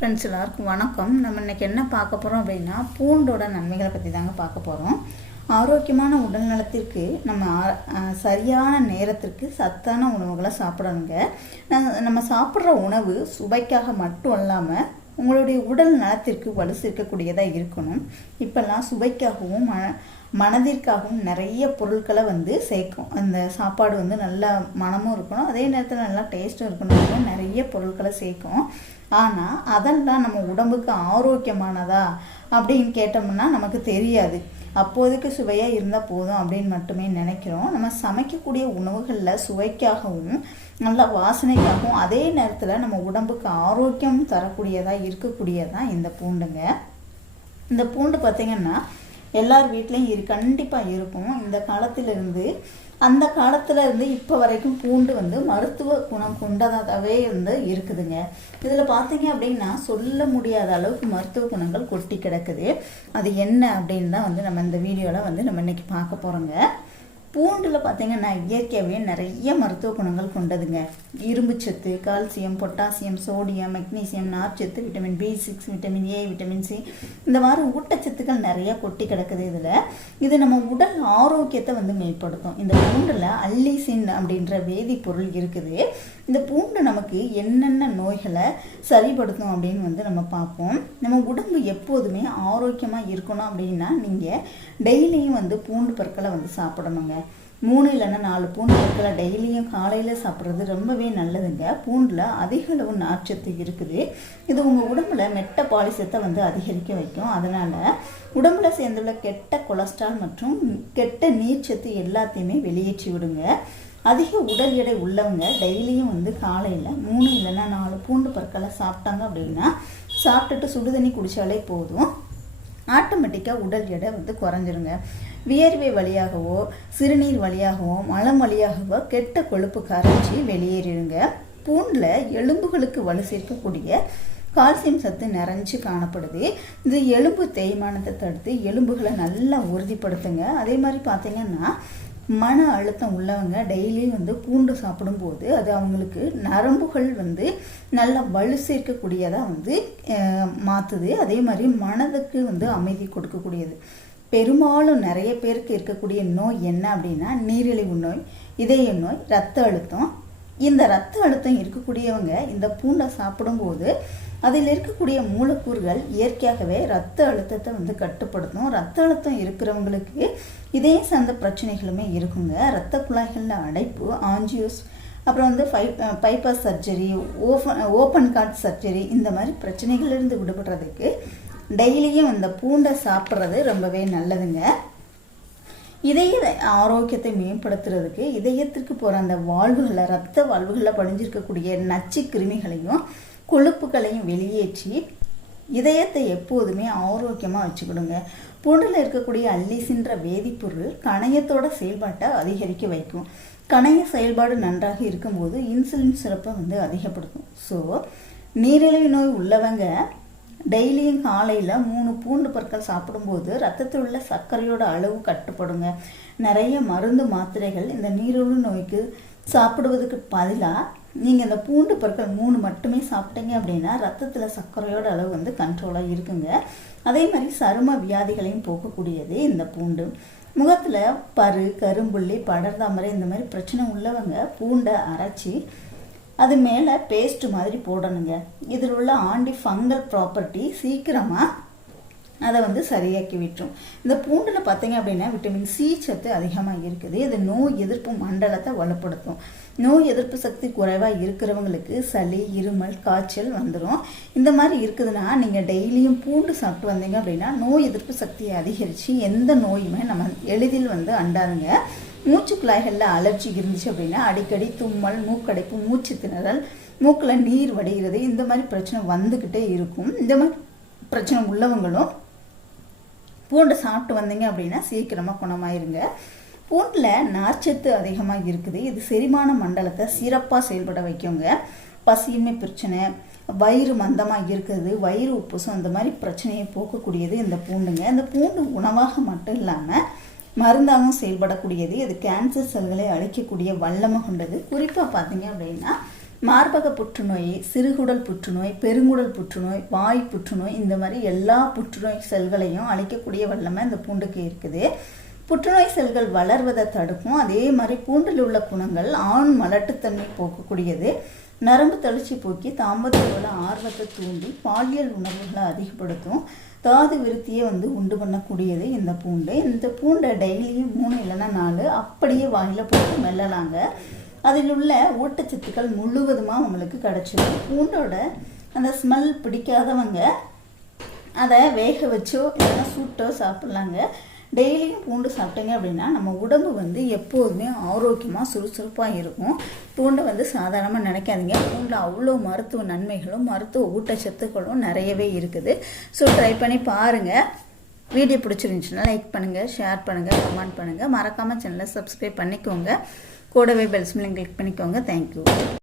Friends எல்லாருக்கும் வணக்கம். நம்ம இன்னைக்கு என்ன பார்க்க போகிறோம் அப்படின்னா பூண்டோட நன்மைகளை பற்றி தாங்க பார்க்க போகிறோம் ஆரோக்கியமான உடல் நலத்திற்கு நம்ம சரியான நேரத்திற்கு சத்தான உணவுகளை சாப்பிடணுங்க. நம்ம சாப்பிட்ற உணவு சுவைக்காக மட்டும் இல்லாமல் உங்களுடைய உடல் நலத்திற்கு வலு சேர்க்கக்கூடியதாக இருக்கணும். இப்போல்லாம் சுவைக்காகவும் மன மனதிற்காகவும் நிறைய பொருட்களை வந்து சேர்க்கும். அந்த சாப்பாடு வந்து நல்லா மனமும் இருக்கணும். அதே நேரத்தில் நல்லா டேஸ்ட்டும் இருக்கணும். நிறைய பொருட்களை சேர்க்கும். ஆனால் அதெல்லாம் நம்ம உடம்புக்கு ஆரோக்கியமானதா அப்படின்னு கேட்டோம்னா நமக்கு தெரியாது. அப்போதைக்கு சுவையாக இருந்தால் போதும் அப்படின்னு மட்டுமே நினைக்கிறோம். நம்ம சமைக்கக்கூடிய உணவுகளில் சுவைக்காகவும் நல்ல வாசனைக்காகவும் அதே நேரத்தில் நம்ம உடம்புக்கு ஆரோக்கியம் தரக்கூடியதாக இருக்கக்கூடியதான் இந்த பூண்டுங்க. இந்த பூண்டு பார்த்தீங்கன்னா எல்லார் வீட்லேயும் இரு கண்டிப்பாக இருக்கும். இந்த காலத்திலிருந்து அந்த காலத்தில் இருந்து இப்போ வரைக்கும் பூண்டு வந்து மருத்துவ குணம் கொண்டதாகவே வந்து இருக்குதுங்க. இதில் பார்த்தீங்க அப்படின்னா சொல்ல முடியாத அளவுக்கு மருத்துவ குணங்கள் கொட்டி கிடக்குது. அது என்ன அப்படின்னு தான் வந்து நம்ம இந்த வீடியோவில் வந்து நம்ம இன்னைக்கு பார்க்க போகிறோங்க பூண்டில் பார்த்தீங்கன்னா இயற்கையாகவே நிறைய மருத்துவ குணங்கள் கொண்டதுங்க. இரும்பு சத்து கால்சியம் பொட்டாசியம் சோடியம் மெக்னீசியம் நார்ச்சத்து vitamin B six vitamin A vitamin C. இந்த மாதிரி ஊட்டச்சத்துக்கள் நிறைய கொட்டி கிடக்குது இதில். இது நம்ம உடல் ஆரோக்கியத்தை வந்து மேம்படுத்தும். இந்த பூண்டில் அல்லிசின் அப்படின்ற வேதிப்பொருள் இருக்குது. இந்த பூண்டு நமக்கு என்னென்ன நோய்களை சரிப்படுத்தும் அப்படின்னு வந்து நம்ம பார்ப்போம். நம்ம உடம்பு எப்போதுமே ஆரோக்கியமாக இருக்கணும் அப்படின்னா நீங்கள் டெய்லியும் வந்து பூண்டு பற்களை வந்து சாப்பிடணுங்க. மூணு இல்லைன்னா நாலு பூண்டு பற்களை டெய்லியும் காலையில் சாப்பிட்றது ரொம்பவே நல்லதுங்க. பூண்டில் அதிக அளவு நார்ச்சத்து இருக்குது. இது உங்கள் உடம்புல மெட்ட பாலிசத்தை வந்து அதிகரிக்க வைக்கும். அதனால் உடம்புல சேர்ந்துள்ள கெட்ட கொலஸ்ட்ரால் மற்றும் கெட்ட நீர்ச்சத்து எல்லாத்தையுமே வெளியேற்றி விடுங்க. அதிக உடல் எடை உள்ளவங்க டெய்லியும் வந்து காலையில் மூணு இல்லைன்னா நாலு பூண்டு பற்களை சாப்பிட்டாங்க அப்படின்னா சாப்பிட்டுட்டு சுடுதண்ணி குடித்தாலே போதும். ஆட்டோமேட்டிக்காக உடல் எடை வந்து குறைஞ்சிருங்க. வியர்வை வழியாகவோ சிறுநீர் வழியாகவோ மலம் வழியாகவோ கெட்ட கொழுப்பு கரைச்சி வெளியேறிடுங்க. பூண்டில் எலும்புகளுக்கு வலு சேர்க்கக்கூடிய கால்சியம் சத்து நிறைஞ்சு காணப்படுது. இது எலும்பு தேய்மானத்தை தடுத்து எலும்புகளை நல்லா உறுதிப்படுத்துங்க. அதே மாதிரி பார்த்தீங்கன்னா மன அழுத்தம் உள்ளவங்க டெய்லி வந்து பூண்டு சாப்பிடும்போது அது அவங்களுக்கு நரம்புகள் வந்து நல்லா வலு சேர்க்கக்கூடியதாக வந்து மாற்றுது அதே மாதிரி மனதுக்கு வந்து அமைதி கொடுக்கக்கூடியது. பெரும்பாலும் நிறைய பேருக்கு இருக்கக்கூடிய நோய் என்ன அப்படின்னா நீரிழிவு நோய் இதய நோய் ரத்த அழுத்தம் இந்த ரத்த அழுத்தம் இருக்கக்கூடியவங்க இந்த பூண்டை சாப்பிடும்போது அதில் இருக்கக்கூடிய மூலக்கூறுகள் இயற்கையாகவே ரத்த அழுத்தத்தை வந்து கட்டுப்படுத்தும். ரத்த அழுத்தம் இருக்கிறவங்களுக்கு இதே சார்ந்த பிரச்சனைகளுமே இருக்குங்க. ரத்த குழாய்களில் அடைப்பு ஆஞ்சியோஸ் அப்புறம் வந்து five bypass surgery open open heart surgery இந்த மாதிரி பிரச்சனைகளிலிருந்து விடுபடுறதுக்கு டெய்லியும் இந்த பூண்டை சாப்பிட்றது ரொம்பவே நல்லதுங்க. இதய ஆரோக்கியத்தை மேம்படுத்துறதுக்கு இதயத்திற்கு போகிற அந்த வாழ்வுகளை ரத்த வாழ்வுகளில் படிஞ்சிருக்கக்கூடிய நச்சு கிருமிகளையும் கொழுப்புகளையும் வெளியேற்றி இதயத்தை எப்போதுமே ஆரோக்கியமாக வச்சுக்கிடுங்க. பூண்டில் இருக்கக்கூடிய அல்லிசின்ற வேதிப்பொருள் கணையத்தோட செயல்பாட்டை அதிகரிக்க வைக்கும். கணைய செயல்பாடு நன்றாக இருக்கும்போது இன்சுலின் சிறப்பை வந்து அதிகப்படுத்தும். ஸோ நீரிழிவு நோய் உள்ளவங்க டெய்லியும் காலையில் மூணு பூண்டு பற்கள் சாப்பிடும்போது ரத்தத்தில் உள்ள சர்க்கரையோட அளவு கட்டுப்படுங்க. நிறைய மருந்து மாத்திரைகள் இந்த நீரிழிவு நோய்க்கு சாப்பிடுவதுக்கு பதிலாக நீங்கள் இந்த பூண்டு பற்கள் மூணு மட்டுமே சாப்பிட்டீங்க அப்படின்னா ரத்தத்தில் சர்க்கரையோட அளவு வந்து கண்ட்ரோலாக இருக்குங்க. அதே மாதிரி சரும வியாதிகளையும் போக்கக்கூடியது இந்த பூண்டு. முகத்தில் பரு கரும்புள்ளி படர்தாமரை இந்த மாதிரி பிரச்சனை உள்ளவங்க பூண்டை அரைச்சி அது மேலே பேஸ்ட் மாதிரி போடணுங்க. இதில் உள்ள ஆண்டி ஃபங்கல் ப்ராப்பர்ட்டி சீக்கிரமாக அதை வந்து சரியாக்கி விட்டுரும். இந்த பூண்டில் பார்த்தீங்க அப்படின்னா விட்டமின் சி சத்து அதிகமாக இருக்குது. இது நோய் எதிர்ப்பு மண்டலத்தை வலுப்படுத்தும். நோய் எதிர்ப்பு சக்தி குறைவாக இருக்கிறவங்களுக்கு சளி இருமல் காய்ச்சல் வந்துடும் இந்த மாதிரி இருக்குதுன்னா நீங்கள் டெய்லியும் பூண்டு சாப்பிட்டு வந்தீங்க அப்படின்னா நோய் எதிர்ப்பு சக்தியை அதிகரித்து எந்த நோயுமே நம்ம எளிதில் வந்து அண்டாதுங்க. மூச்சு குழாய்களில் அலர்ஜி இருந்துச்சு அப்படின்னா அடிக்கடி தும்மல் மூக்கடைப்பு மூச்சு திணறல் மூக்கில் நீர் வடிகிறது இந்த மாதிரி பிரச்சனை வந்துக்கிட்டே இருக்கும். இந்த மாதிரி பிரச்சனை உள்ளவங்களும் பூண்டை சாப்பிட்டு வந்தீங்க அப்படின்னா சீக்கிரமாக குணமாயிருங்க. பூண்டில் நார்ச்சத்து அதிகமாக இருக்குது. இது செரிமான மண்டலத்தை சிறப்பாக செயல்பட வைக்குங்க. பசியின்மை பிரச்சனை வயிறு மந்தமாக இருக்குது வயிறு உப்புசம் அந்த மாதிரி பிரச்சனையை போக்கக்கூடியது இந்த பூண்டுங்க. இந்த பூண்டு உணவாக மட்டும் இல்லாமல் மருந்தாகவும் செயல்படக்கூடியது. இது கேன்சர் செல்களை அழிக்கக்கூடிய வல்லமை கொண்டது. குறிப்பாக பார்த்தீங்க அப்படின்னா மார்பக புற்றுநோய் சிறுகுடல் புற்றுநோய் பெருங்குடல் புற்றுநோய் வாய் புற்றுநோய் இந்த மாதிரி எல்லா புற்றுநோய் செல்களையும் அழிக்கக்கூடிய வல்லமை இந்த பூண்டுக்கு இருக்குது. புற்றுநோய் செல்கள் வளர்வதை தடுக்கும். அதே மாதிரி பூண்டில் உள்ள குணங்கள் ஆண் மலட்டுத்தன்மை போக்கக்கூடியது. நரம்பு தளர்ச்சி போக்கி தாம்பத்தியோட ஆர்வத்தை தூண்டி பாலியல் உணர்வுகளை அதிகப்படுத்தும். தாது விருத்தியை வந்து உண்டு பண்ணக்கூடியது இந்த பூண்டு. இந்த பூண்டை டெய்லியும் மூணு இல்லைன்னா நாலு அப்படியே வாயில் போட்டு மெல்லலாங்க. அதில் உள்ள ஊட்டச்சத்துக்கள் முழுவதுமாக உங்களுக்கு கிடச்சிடும் பூண்டோட அந்த ஸ்மெல் பிடிக்காதவங்க அதை வேக வச்சோ இல்லைன்னா சூட்டோ சாப்பிட்லாங்க. டெய்லியும் பூண்டு சாப்பிட்டீங்க அப்படின்னா நம்ம உடம்பு வந்து எப்போதுமே ஆரோக்கியமாக சுறுசுறுப்பாக இருக்கும். பூண்டை வந்து சாதாரணமாக நினைக்காதீங்க. பூண்டில் அவ்வளோ மருத்துவ நன்மைகளும் மருத்துவ ஊட்டச்சத்துக்களும் நிறையவே இருக்குது. ஸோ ட்ரை பண்ணி பாருங்கள் வீடியோ பிடிச்சிருந்துச்சுன்னா லைக் பண்ணுங்கள் ஷேர் பண்ணுங்கள் கமெண்ட் பண்ணுங்கள் மறக்காமல் சேனலை சப்ஸ்கிரைப் பண்ணிக்கோங்க. கூடவே பெல்ஸ் மில்லையும் கிளிக் பண்ணிக்கோங்க. Thank you